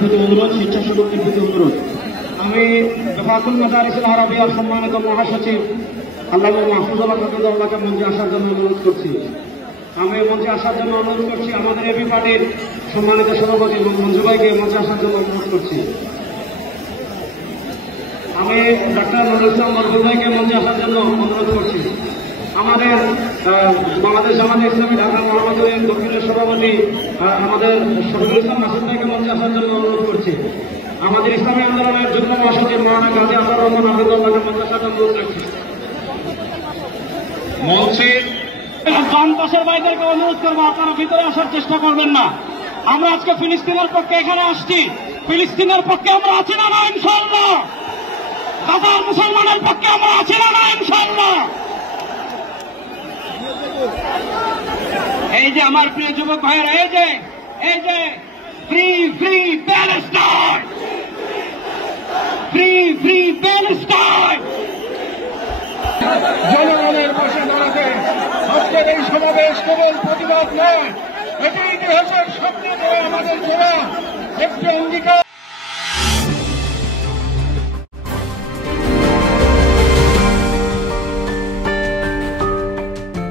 প্রতি অনুরোধ, স্বেচ্ছাসেবকদের প্রতি অনুরোধ। আমি দফাকুল মাদারিসুল আরাবিয়ার সম্মানিত মহাসচিব আল্লামা মাহফুজুল্লাহ হাফিজাহুল্লাহকে মঞ্চে আসার জন্য অনুরোধ করছি। আমি মঞ্চে আসার জন্য অনুরোধ করছি আমাদের এবি পার্টির সম্মানিত সভাপতি এবং মঞ্জু ভাইকে মঞ্চে আসার জন্য অনুরোধ করছি। আমি ডাক্তার নুরুল ইসলাম মরহুম ভাইকে মঞ্চে আসার জন্য অনুরোধ করছি। আমাদের বাংলাদেশ জামাতে ইসলামী ঢাকা মহানগরীর দক্ষিণের সভাপতি আমাদের শফিকুল ইসলাম মাসুদ ভাইকে মঞ্চে আসার জন্য অনুরোধ করছি। আমাদের ইসলামী আন্দোলনের যুগ্ম মহাসচিব মাওলানা গাজী আসার রহমান হাফিজাহুল্লাহকে মঞ্চে আসার জন্য অনুরোধ করছি। মঞ্চের ডান পাশের ভাইদেরকে অনুরোধ করবো, আপনারা ভিতরে আসার চেষ্টা করবেন না। আমরা আজকে ফিলিস্তিনের পক্ষে এখানে আসছি। ফিলিস্তিনের পক্ষে আমরা আছি না না ইনশাআল্লাহ? গাজার মুসলমানের পক্ষে আমরা আছি না না ইনশাআল্লাহ? এই যে আমার প্রিয় যুবক ভাইয়েরা, এই যে free free Palestine, free free Palestine. জনগণের পাশে দাঁড়াতে আজকের এই সমাবেশ কেবল প্রতিবাদ নয়, এটি ইতিহাসের সামনে দেওয়া আমাদের জোড়া একটি অঙ্গীকার।